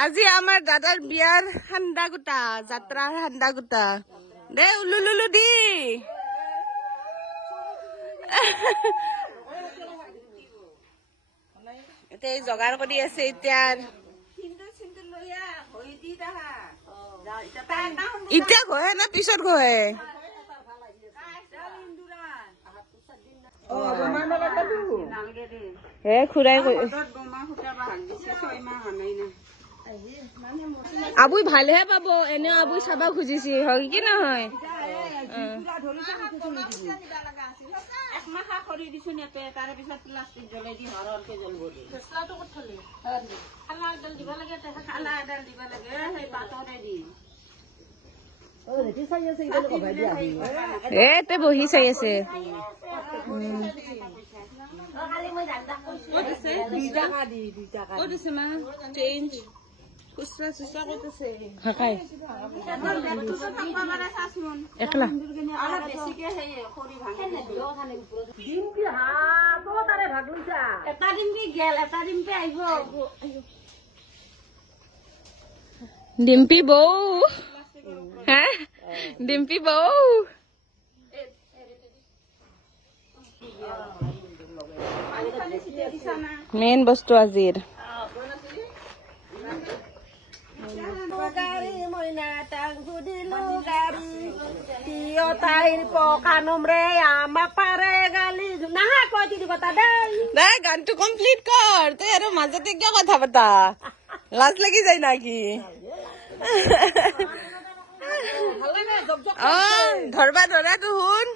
আজি আমাৰ দাদাৰ বিয়াৰ ঠাণ্ডা গোটা যাত্ৰাৰ ঠাণ্ডা গোটা দে উলুলুলু দি এতিয়া জগাৰ কৰি আছে এতিয়া এতিয়া ঘহে না পিছত ঘহে হে খুৰাই আবুই ভালহে পাব এনে আবুই চাবা খুজিছি হয় কি নহয় তে বহি চাই আছে ডিম্পি বৌ হা ডিম্পি বৌ মেইন বস্তু আজিৰ গানটো কমপ্লিট কৰ তই আৰু মাজতে কিয় কথা পতা লাজ লাগি যায় নাকি ধৰবা ধৰাটো শুন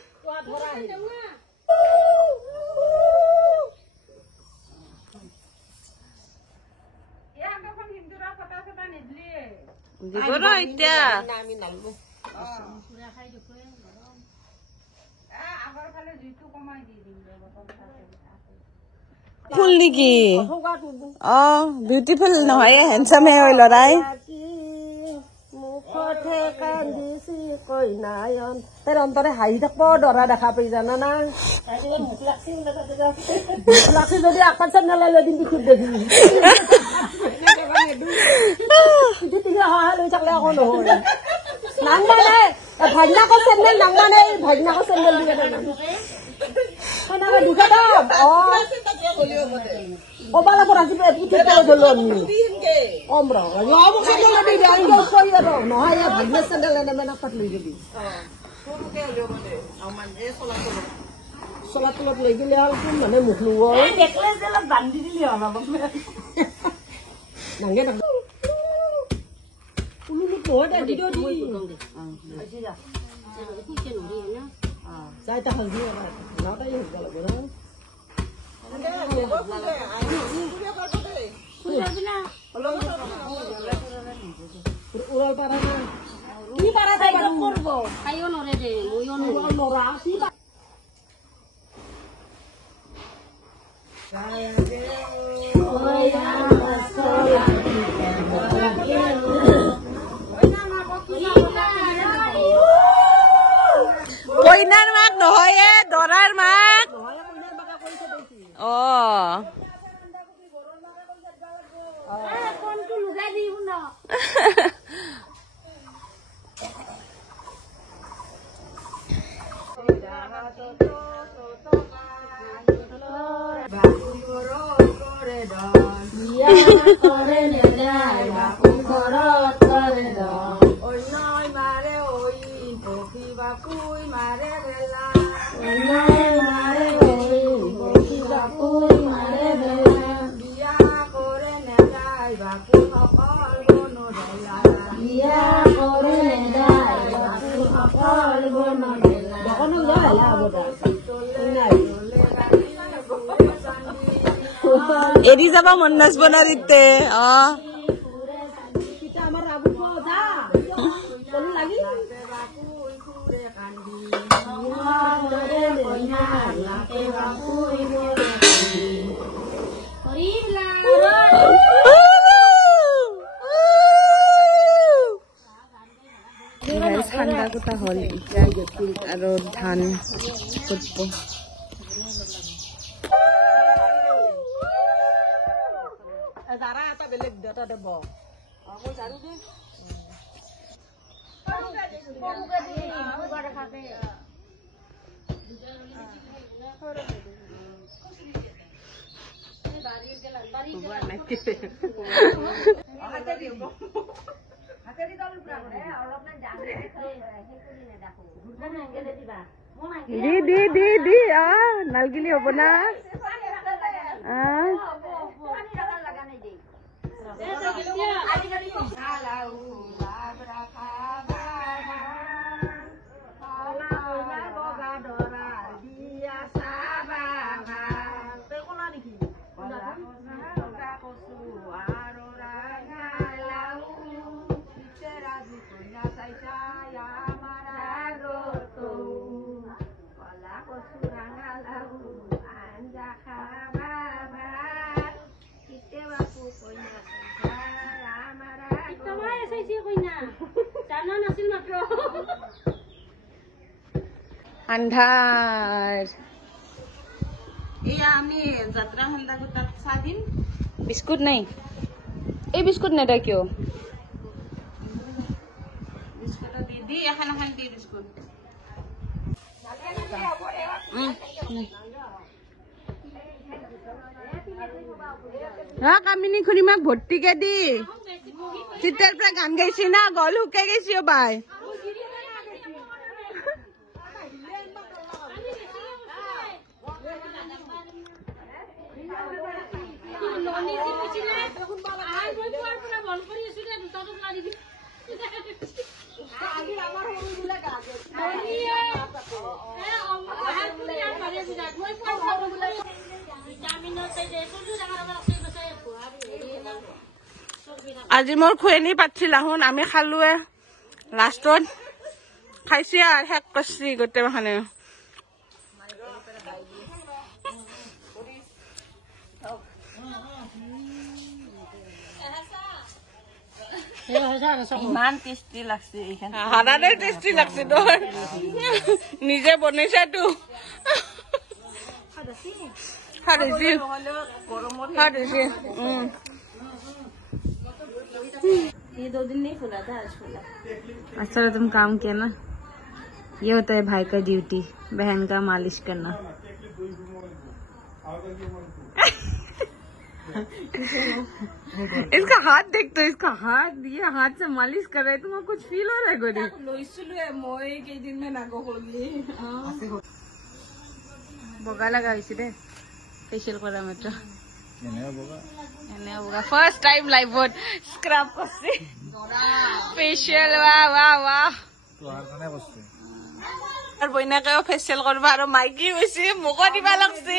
দিব ন এতিয়া ফুল নেকি অ বিউটিফুল নহয় হেণ্ডসাম হে হয় লৰাই মুখতে কান্দিছি কইনায়ন তাইৰ অন্তৰে হাঁহি থাকিব দৰা দেখা পাই জানা না মুখ লাগছি যদি আকাশ চেন্দেল লৈ দিম খুদ দেখি লৈ থাকলে আকৌ নহয় নাংবা নাই ভাগনাকৰ চেন্দেল নাংবা নাই ভাগনাকৰ চেন্দেল দিয়ে দুখা দাম কবালা পৰা কম নহয় ভাগ্য চেন্দেল লৈ গেলি চলা তলত লৈ গেলি আৰু কোন মানে মুখ লব বান্ধি দিলি নাংগে যাই তা হলদি নাটাই হল না উড়াল পারা না কি পারা তাই করব খাইও নরে দে মইও নরা কি কইনার মাক নহয় দৰাৰ মাক অ কোনটো লুগাই দিও না কৰে নেদাই বাপু ঘৰত কৰে দন ওই নয় মারে ওই পখি বাপুই মারে বেলা ওই নয় মারে ওই পখি বাপুই মারে বেলা বিয়া করে নেদাই বাপু সকল বনদেলা বিয়া করে নেদাই বাপু সকল বনদেলা বকনো যায়লা বদা এৰি যাবা মন নাচব না দিতে আমাৰ আবু যা চল লাগি ঠাণ্ডা কথা হল এতিয়া আৰু ধান ফুটব দাৰা এটা বেলেগ দেউতা দেব দি নালগিলি হব না আন্ধাৰ বিস্কুট নাই এই বিস্কুট নেটা কিয় কামিনী খুড়ীমাক ভৰ্তিকে দি চিতাৰ পৰা গান গাইছি না গল শুকাই গৈছি বাই আজি মোৰ খুৱেনি পাতছিল আহোন আমি খালোৱে লাষ্টত খাইছি আৰু শেষ কৰছি গোটেই মাখানে ইমান টেষ্টি লাগছে হাৰাতে টেষ্টি লাগছে তোৰ নিজে বনাইছাতো ये 2 दिन नहीं फूला था आज फूला अच्छा तुम काम किया ना ये होता है भाई का ड्यूटी बहन का मालिश करना इसका हाथ देख तो इसका हाथ ये हाथ से मालिश कर रहे तुमको कुछ फील हो रहा है गोरी बगा लगा दे फेशियल करा मात्र ফার্স্ট টাইম লাইফত স্ক্রাব করছি ফেশিয়াল আর বইনাকেও ফেশিয়াল করবা আর মাইকি হয়েছে মোকো দিবা লাগছে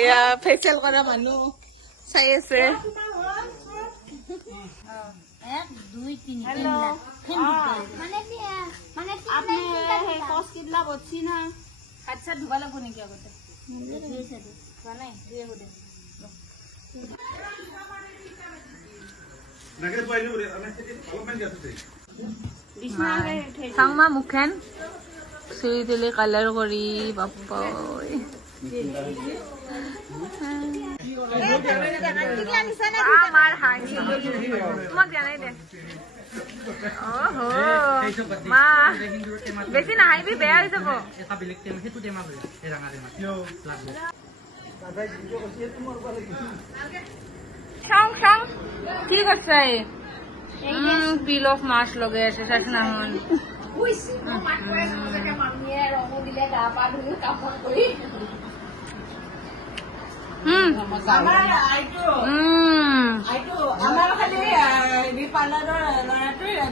এয়া ফেশিয়াল করা মানুষ চাই আছে 1 2 3 মানে আপনি কস কিডলা বচ্ছি না আচ্ছা ধুবা লাগবো নাকি আগতে ধুইছে দে মানে ধুয়ে হদে নাকে পাইলো রে আমি অলপমান গেছে সাংমা মুখেন সেই দিলে কালার করি বাপ্পা আমার হাঁহি তোমাক জানাই দে ওহো মা বেছি নাহাইবি বেয়া হৈ যাব চাওঁ কি কৰিছে পিল অফ মাছ লগাই আছে চাইছে নাহন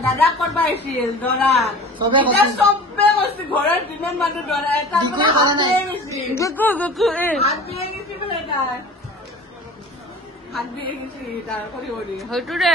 দাদা কৰবা আহিছিল দৰা চবে ঘৰৰ দিনত মানুহ দৰা এটা হাত দিয়ে গেছি তাৰ কৰি হয়তো ৰে